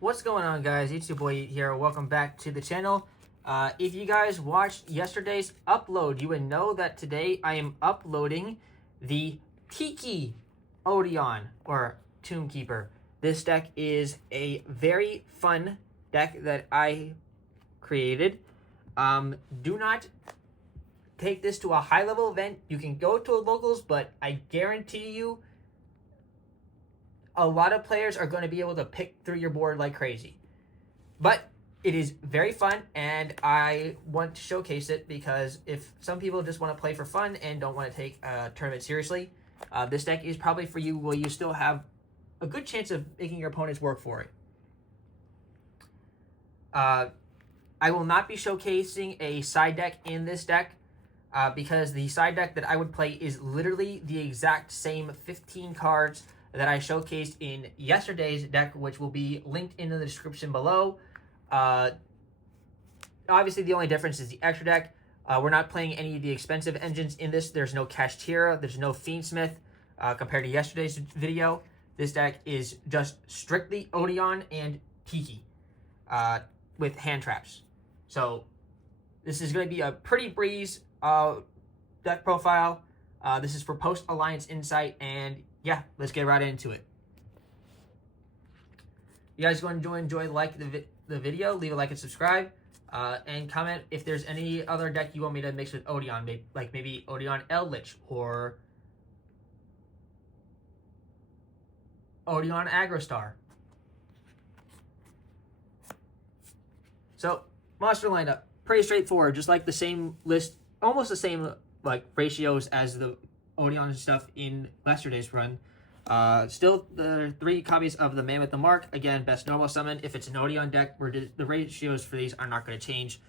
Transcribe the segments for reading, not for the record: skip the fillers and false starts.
What's going on, guys? It's your boy here. Welcome back to the channel. If you guys watched yesterday's upload, you would know that today I am uploading the Tiki Odion or Tombkeeper. This deck is a very fun deck that I created. Do not take this to a high level event. You can go to a locals, but I guarantee you a lot of players are going to be able to pick through your board like crazy. But it is very fun, and I want to showcase it because if some people just want to play for fun and don't want to take a tournament seriously, this deck is probably for you, where you still have a good chance of making your opponents work for it. I will not be showcasing a side deck in this deck because the side deck that I would play is literally the exact same 15 cards that I showcased in yesterday's deck, which will be linked in the description below. Obviously, the only difference is the extra deck. We're not playing any of the expensive engines in this. There's no Kashtira, there's no Fiendsmith compared to yesterday's video. This deck is just strictly Odion and Tiki with hand traps. So this is going to be a pretty breeze deck profile. This is for post-Alliance Insight, and yeah, let's get right into it. You guys going to enjoy, like the video, leave a like and subscribe, and comment if there's any other deck you want me to mix with Odion, like maybe Odion Eldritch or Odion Agrostar. So, monster lineup, pretty straightforward, just like the same list, almost the same like ratios as the Odion stuff in yesterday's run. Still the 3 copies of the Man with the Mark. Again, best normal summon. If it's an Odion deck, the ratios for these are not going to change.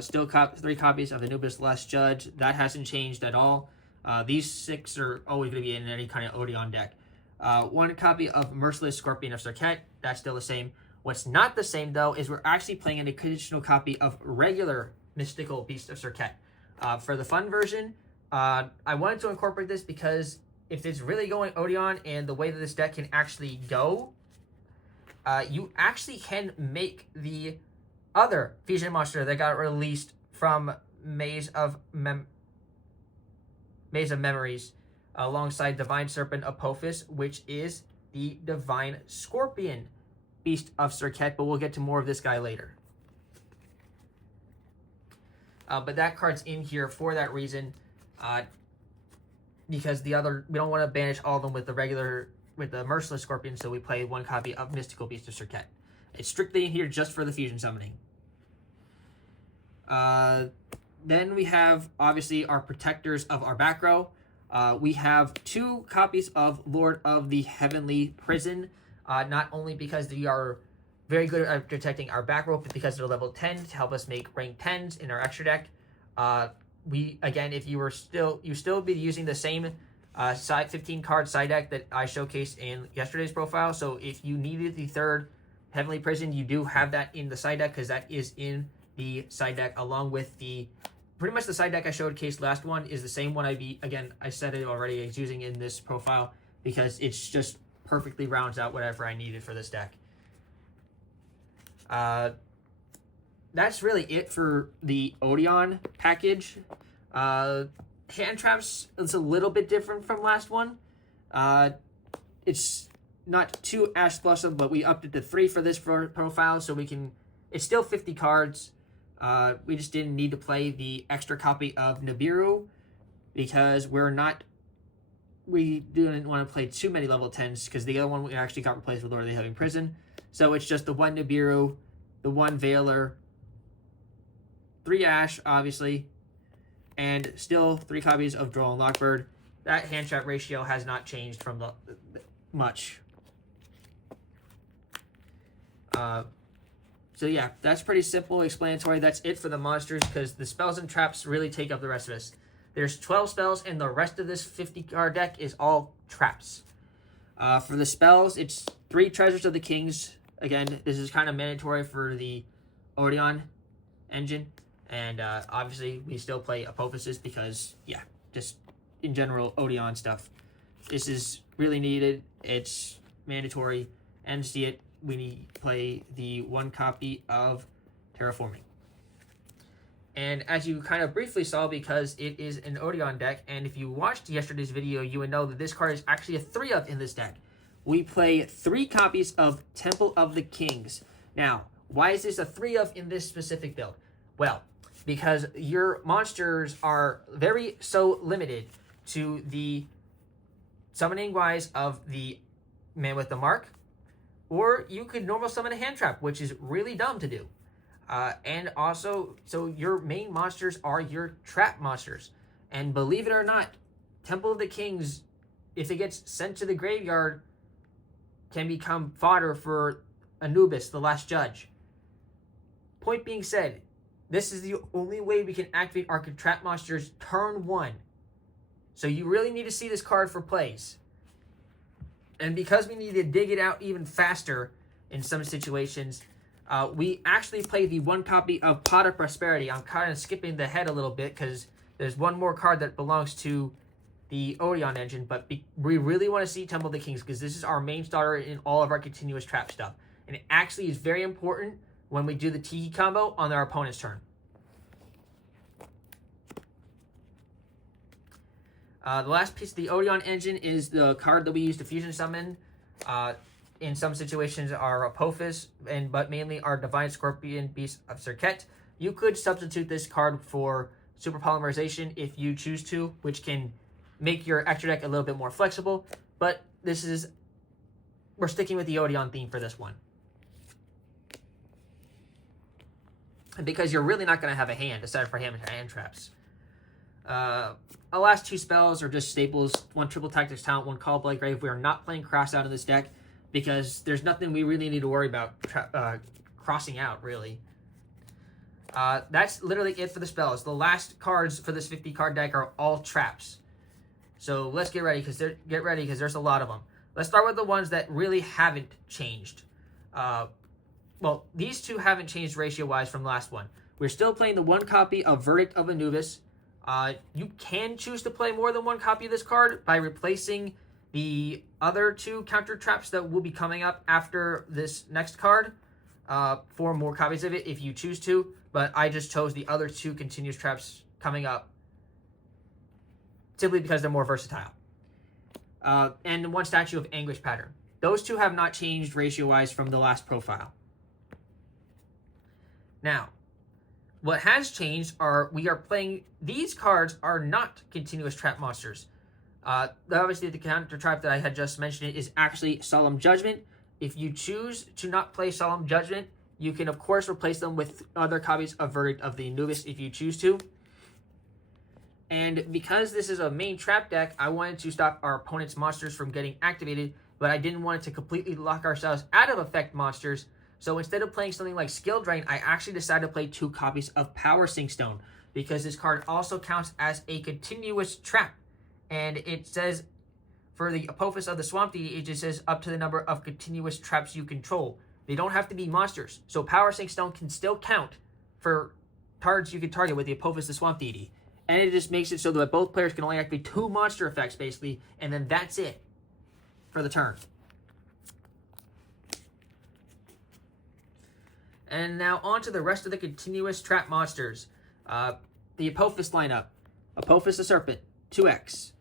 Still 3 copies of the Anubis Last Judge. That hasn't changed at all. These 6 are always going to be in any kind of Odion deck. 1 copy of Merciless Scorpion of Serket. That's still the same. What's not the same, though, is we're actually playing an additional copy of regular Mystical Beast of Serket. For the fun version, I wanted to incorporate this because if it's really going Odion and the way that this deck can actually go, you actually can make the other fusion monster that got released from Maze of Memories alongside Divine Serpent Apophis, which is the Divine Scorpion Beast of Serket, but we'll get to more of this guy later. But that card's in here for that reason. Because we don't want to banish all of them with the Merciless Scorpion, so we play 1 copy of Mystical Beast of Serket. It's strictly in here just for the fusion summoning. Then we have, obviously, our protectors of our back row. We have 2 copies of Lord of the Heavenly Prison, not only because they are very good at protecting our back row, but because they're level 10 to help us make rank 10s in our extra deck. Again, if you still be using the same 15 card side deck that I showcased in yesterday's profile. So if you needed the 3rd Heavenly Prison, you do have that in the side deck, because that is in the side deck along with pretty much the side deck I showcased last one is the same one I said it already, is using in this profile because it's just perfectly rounds out whatever I needed for this deck. That's really it for the Odion package. Hand traps is a little bit different from last one. It's not 2 Ash Blossom, but we upped it to 3 for this profile, so it's still 50 cards. We just didn't need to play the extra copy of Nibiru because we didn't want to play too many level 10s, because the other one we actually got replaced with Lord of the Heavenly Prison. So it's just the 1 Nibiru, the 1 Veiler, 3 Ash, obviously, and still 3 copies of Droll and Lockbird. That hand trap ratio has not changed from much. So yeah, that's pretty simple, explanatory. That's it for the monsters, because the spells and traps really take up the rest of this. There's 12 spells, and the rest of this 50-card deck is all traps. For the spells, it's 3 Treasures of the Kings. Again, this is kind of mandatory for the Odion engine. And obviously, we still play Apophysis because, yeah, just in general, Odion stuff. This is really needed. It's mandatory. And see it we play the 1 copy of Terraforming. And as you kind of briefly saw, because it is an Odion deck, and if you watched yesterday's video, you would know that this card is actually a 3 of in this deck. We play 3 copies of Temple of the Kings. Now, why is this a 3 of in this specific build? Well, because your monsters are very so limited to the summoning wise of the Man with the Mark, or you could normal summon a hand trap, which is really dumb to do. And also, so your main monsters are your trap monsters. And believe it or not, Temple of the Kings, if it gets sent to the graveyard, can become fodder for Anubis, the Last Judge. Point being said, this is the only way we can activate our trap monsters turn 1. So you really need to see this card for plays. And because we need to dig it out even faster in some situations, we actually play the 1 copy of Pot of Prosperity. I'm kind of skipping the head a little bit because there's one more card that belongs to the Odion engine, but we really want to see Temple of the Kings because this is our main starter in all of our continuous trap stuff. And it actually is very important when we do the Tiki combo on our opponent's turn. The last piece of the Odion engine is the card that we use to fusion summon. In some situations, our Apophis, but mainly our Divine Scorpion Beast of Serket. You could substitute this card for Super Polymerization if you choose to, which can make your extra deck a little bit more flexible. But we're sticking with the Odion theme for this one. And because you're really not going to have a hand aside for hand traps. Our last 2 spells are just staples. 1 Triple Tactics Talent, 1 Call Blood Grave. We are not playing Cross out in this deck because there's nothing we really need to worry about crossing out, really. That's literally it for the spells. The last cards for this 50 card deck are all traps. So let's get ready because there's a lot of them. Let's start with the ones that really haven't changed. Well, these 2 haven't changed ratio-wise from the last one. We're still playing the 1 copy of Verdict of Anubis. You can choose to play more than 1 copy of this card by replacing the other 2 counter traps that will be coming up after this next card for more copies of it if you choose to. But I just chose the other 2 continuous traps coming up simply because they're more versatile. And 1 Statue of Anguish pattern. Those 2 have not changed ratio-wise from the last profile. Now, what has changed are we are playing, these cards are not continuous trap monsters. Obviously, the counter trap that I had just mentioned is actually Solemn Judgment. If you choose to not play Solemn Judgment, you can, of course, replace them with other copies of Verdict of the Anubis if you choose to. And because this is a main trap deck, I wanted to stop our opponent's monsters from getting activated, but I didn't want it to completely lock ourselves out of effect monsters. So instead of playing something like Skill Drain, I actually decided to play 2 copies of Power Sink Stone because this card also counts as a continuous trap. And it says, for the Apophis of the Swamp Deity, it just says up to the number of continuous traps you control. They don't have to be monsters. So Power Sink Stone can still count for cards you can target with the Apophis of the Swamp Deity. And it just makes it so that both players can only activate 2 monster effects, basically, and then that's it for the turn. And now on to the rest of the continuous trap monsters. The Apophis lineup. Apophis the Serpent, 2x.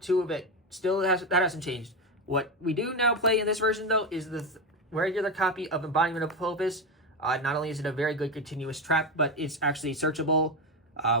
2 of it. Still, that hasn't changed. What we do now play in this version, though, is the regular copy of Embodiment of Apophis. Not only is it a very good continuous trap, but it's actually searchable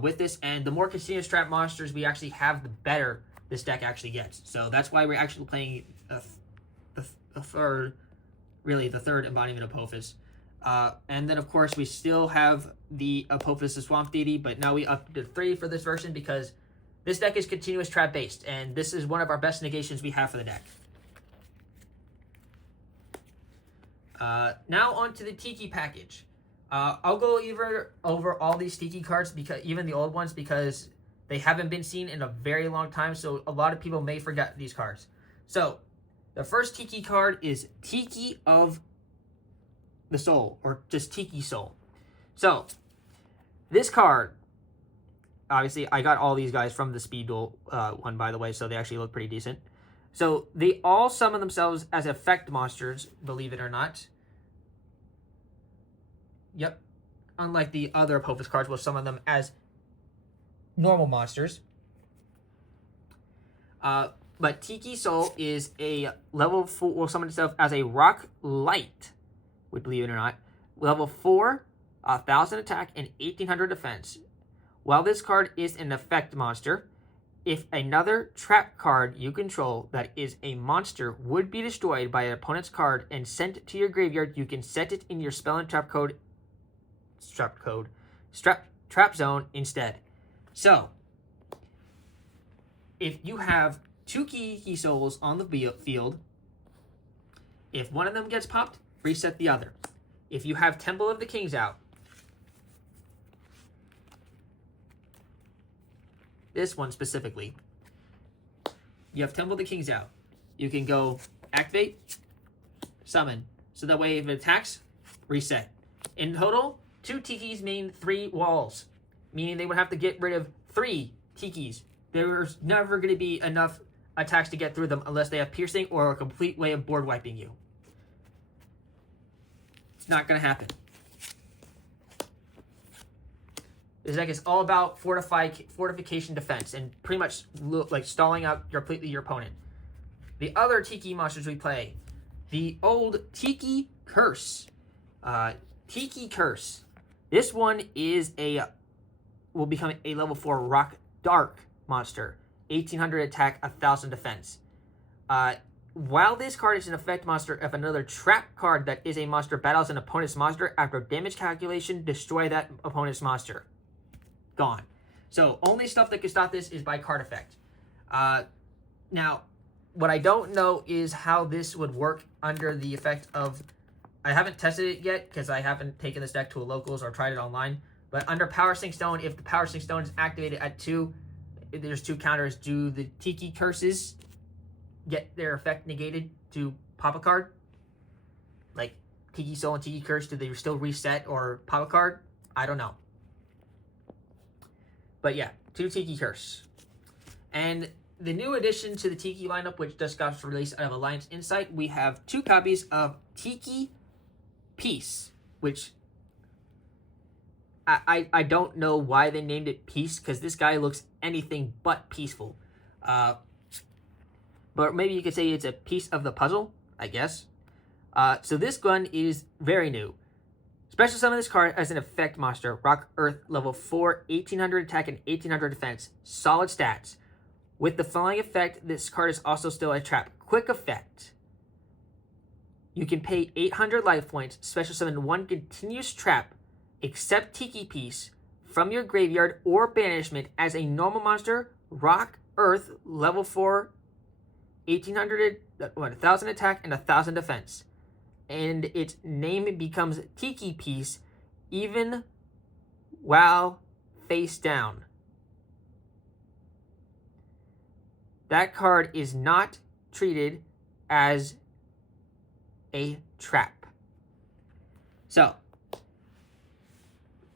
with this. And the more continuous trap monsters we actually have, the better this deck actually gets. So that's why we're actually playing the third Embodiment of Apophis. And then, of course, we still have the Apophis the Swamp Deity, but now we upped to 3 for this version because this deck is continuous trap based, and this is one of our best negations we have for the deck. Now on to the Tiki package. I'll go over all these Tiki cards, because even the old ones, because they haven't been seen in a very long time, so a lot of people may forget these cards. So, the first Tiki card is Tiki of the Soul, or just Tiki Soul. So, this card, obviously, I got all these guys from the Speed Duel one, by the way, so they actually look pretty decent. So they all summon themselves as effect monsters, believe it or not. Yep. Unlike the other Apophis cards, we'll summon them as normal monsters. But Tiki Soul is a level 4, will summon itself as a Rock Light, would believe it or not. Level 4, 1,000 attack and 1,800 defense. While this card is an effect monster, if another trap card you control that is a monster would be destroyed by an opponent's card and sent to your graveyard, you can set it in your spell and trap zone instead. So, if you have 2 Tiki Souls on the field, if one of them gets popped, reset the other. If you have Temple of the Kings out, this one specifically, you have Temple of the Kings out, you can go activate, summon. So that way if it attacks, reset. In total, 2 Tikis mean 3 walls, meaning they would have to get rid of 3 Tikis. There's never going to be enough attacks to get through them unless they have piercing or a complete way of board wiping you. It's not going to happen. This deck is all about fortification defense and pretty much like stalling out completely your opponent. The other Tiki monsters we play, the old Tiki Curse. Tiki Curse. This one will become a level 4 Rock Dark monster. 1,800 attack, 1,000 defense. While this card is an effect monster, if another trap card that is a monster battles an opponent's monster, after damage calculation, destroy that opponent's monster. Gone. So only stuff that can stop this is by card effect. Now, what I don't know is how this would work under the effect of... I haven't tested it yet because I haven't taken this deck to a locals or tried it online. But under Power Sync Stone, if the Power Sync Stone is activated at 2, there's 2 counters. Do the Tiki Curses get their effect negated to pop a card? Like Tiki Soul and Tiki Curse, do they still reset or pop a card? I don't know. But yeah, 2 Tiki Curse. And the new addition to the Tiki lineup, which just got released out of Alliance Insight, we have 2 copies of Tiki Peace, which I don't know why they named it Peace, because this guy looks anything but peaceful. But maybe you could say it's a piece of the puzzle, I guess. So this gun is very new. Special summon this card as an effect monster. Rock Earth, level 4, 1,800 attack and 1,800 defense. Solid stats. With the following effect, this card is also still a trap. Quick effect. You can pay 800 life points, special summon 1 continuous trap, except Tiki Piece, from your graveyard or banishment as a normal monster. Rock Earth, level 4, 1,000 attack and 1,000 defense. And its name becomes Tiki Piece even while face down. That card is not treated as a trap. So,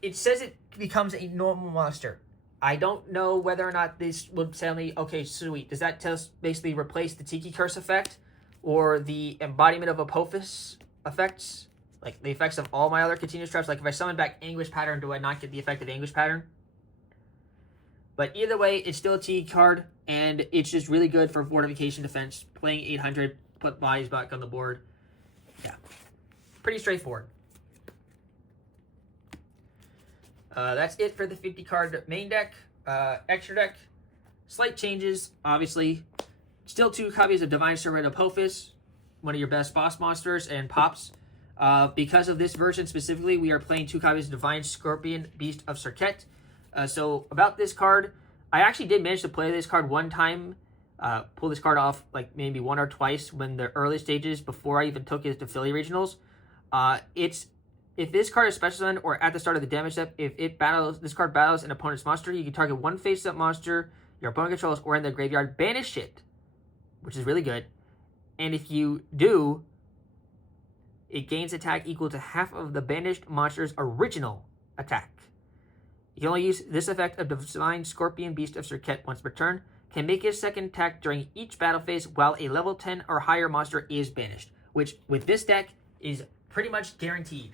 it says it becomes a normal monster. I don't know whether or not this would tell me, okay, sweet, does that basically replace the Tiki Curse effect or the embodiment of Apophis effects? Like the effects of all my other continuous traps? Like if I summon back Anguish Pattern, do I not get the effect of Anguish Pattern? But either way, it's still a Tiki card, and it's just really good for fortification defense. Playing 800, put bodies back on the board. Yeah, pretty straightforward. That's it for the 50 card main deck. Extra deck, slight changes, obviously. Still 2 copies of Divine Servant Apophis, one of your best boss monsters, and pops. Because of this version specifically, we are playing 2 copies of Divine Scorpion Beast of Serket. So about this card, I actually did manage to play this card one time, pull this card off like maybe 1 or twice when the early stages before I even took it to Philly Regionals. If this card is special summon or at the start of the damage step, if this card battles an opponent's monster, you can target 1 face-up monster your opponent controls or in their graveyard, banish it, which is really good. And if you do, it gains attack equal to half of the banished monster's original attack. You can only use this effect of Divine Scorpion Beast of Serket once per turn. can make his second attack during each battle phase while a level 10 or higher monster is banished, which with this deck is pretty much guaranteed.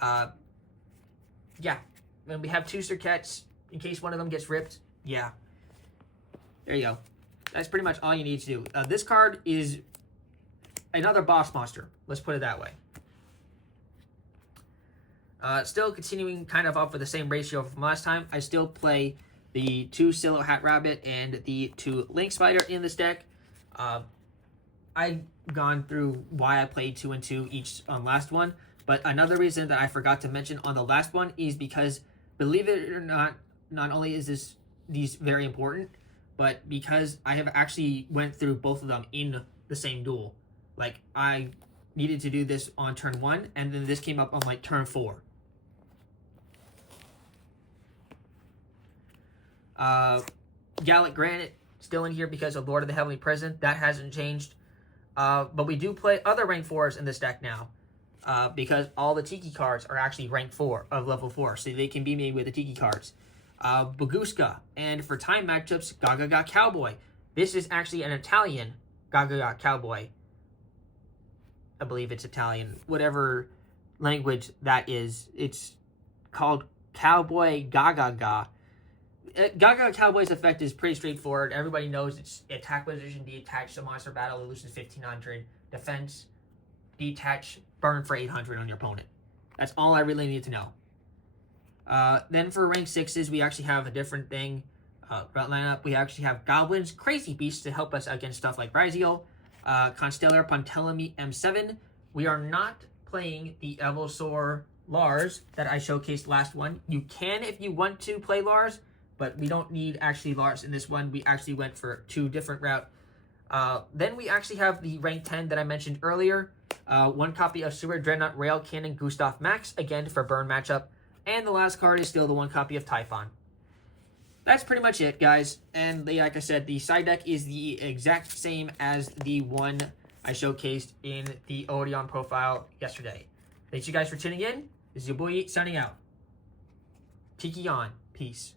Yeah, when we have 2 Circuits, in case one of them gets ripped, yeah. There you go. That's pretty much all you need to do. This card is another boss monster. Let's put it that way. Still continuing kind of off with the same ratio from last time. I still play the 2 Silo Hat Rabbit and the 2 Link Spider in this deck. I've gone through why I played 2 and 2 each on last one. But another reason that I forgot to mention on the last one is because, believe it or not only is these very important, but because I have actually went through both of them in the same duel. Like, I needed to do this on turn 1, and then this came up on, like, turn 4. Gallic Granite, still in here because of Lord of the Heavenly Prison. That hasn't changed. But we do play other rank 4s in this deck now. Because all the Tiki cards are actually rank 4 of level 4. So they can be made with the Tiki cards. Baguska. And for time matchups, Gaga Cowboy. This is actually an Italian Gaga Cowboy. I believe it's Italian. Whatever language that is. It's called Cowboy Gaga. Gaga Cowboy's effect is pretty straightforward. Everybody knows it's attack position, detach to monster battle, it loses 1500. Defense, detach, burn for 800 on your opponent. That's all I really need to know. Then for rank 6s, we actually have a different thing. Lineup, we actually have Goblins, Crazy Beasts to help us against stuff like Brazil, Constellar, Pontelemy, M7. We are not playing the Evilsaur Lars that I showcased last one. You can if you want to play Lars, but we don't need actually Lars in this one. We actually went for 2 different routes. Then we actually have the rank 10 that I mentioned earlier. 1 copy of Super Dreadnought Rail Cannon Gustav Max, again for burn matchup. And the last card is still the 1 copy of Typhon. That's pretty much it, guys. And like I said, the side deck is the exact same as the one I showcased in the Odion profile yesterday. Thanks you guys for tuning in. This is your boy signing out. Tiki on. Peace.